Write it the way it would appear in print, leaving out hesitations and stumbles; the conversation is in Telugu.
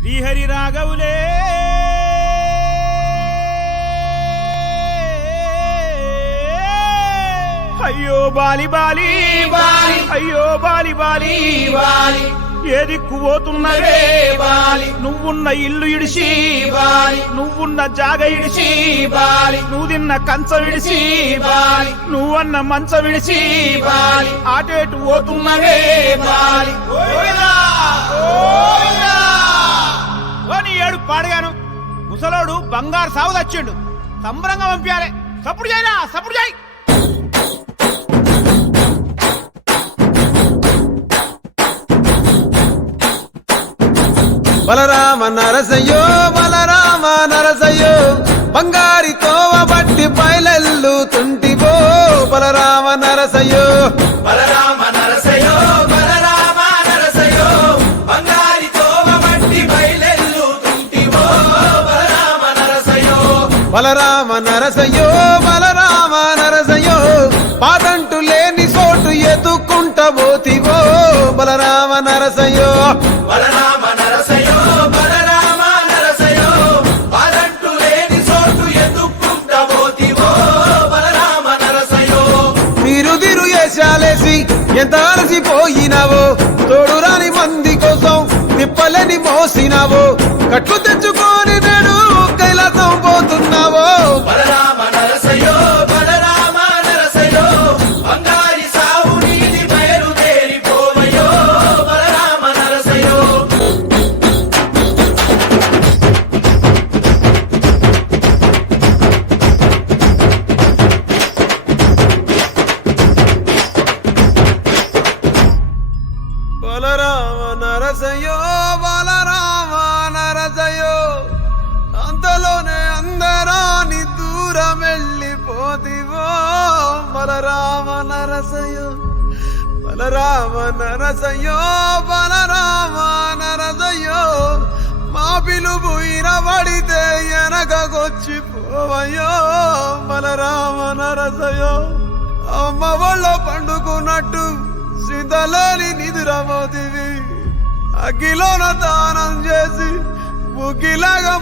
శ్రీహరి రాఘవులే అయ్యో బాలి బాలి బాలి అయ్యో బాలి బాలి బాలి ఏ దిక్కు పోతున్నవే బాలి నువ్వున్న ఇల్లు ఇడిసి బాలి నువ్వున్న జాగ ఇడిసి బాలి నువ్వు తిన్న కంచం ఇడిసి బాలి నువ్వన్న మంచం ఇడిసి బాలి ఆటేటు పోతున్నవే బాలి ఏడు పాడగాను ముసలోడు బంగారు సాగు తెచ్చిండు సంబరంగా పంపించాలి సప్పుడు చేయరా సప్పుడు చేయి బలరామ నరసయ్యో బలరామ నరసయ్యో బంగారి తోవ బట్టి బయలెల్లుతుంటివో బలరామ నరసయ్యో బలరామ నరసయ్యో బలరామ నరసయ్యో బంగారి తోవ బట్టి బయలెల్లుతుంటివో బలరామ నరసయ్యో బలరామ నరసయ్యో బలరామ నరసయ్యో పాదంటు లేని చోటు ఎత్తుకుంట పోతివో బలరామ నరసయ్యో బలరామ నరసయ్యో బలరామ నరసయ్యో పాదంటు లేని చోటు ఎత్తుకుంట పోతివో బలరామ నరసయ్యో మీరు దిరు వేషాలేసి ఎంత అలసిపోయినావో తోడురాని మంది కోసం తిప్పలేని మోసినావో కట్లు తెచ్చుకొని నేడు కైలాసం పోతున్నావో బలరామ నరసయ్యో బలరామ నరసయ్యో బంగారి సావు నీది బయలుదేరిపోవయో బలరామ నరసయ్యో బలరామ నరసయ్యో బలరామ నరసయ్యో అంతలోనే అందరాని దూరం వెళ్ళిపోతివో బలరామ నరసయ్యో బలరామ నరసయ్యో బలరామ నరసయ్యో మా పిలుపు ఇనబడితే వెనకకొచ్చిపోవయ్యో బలరామ నరసయ్యో అమ్మ వాళ్ళ పండుకున్నట్టు శ్రీతలోని నిదురమోతివి అగ్గిలోన దానం చేసి బుగ్గిలాగా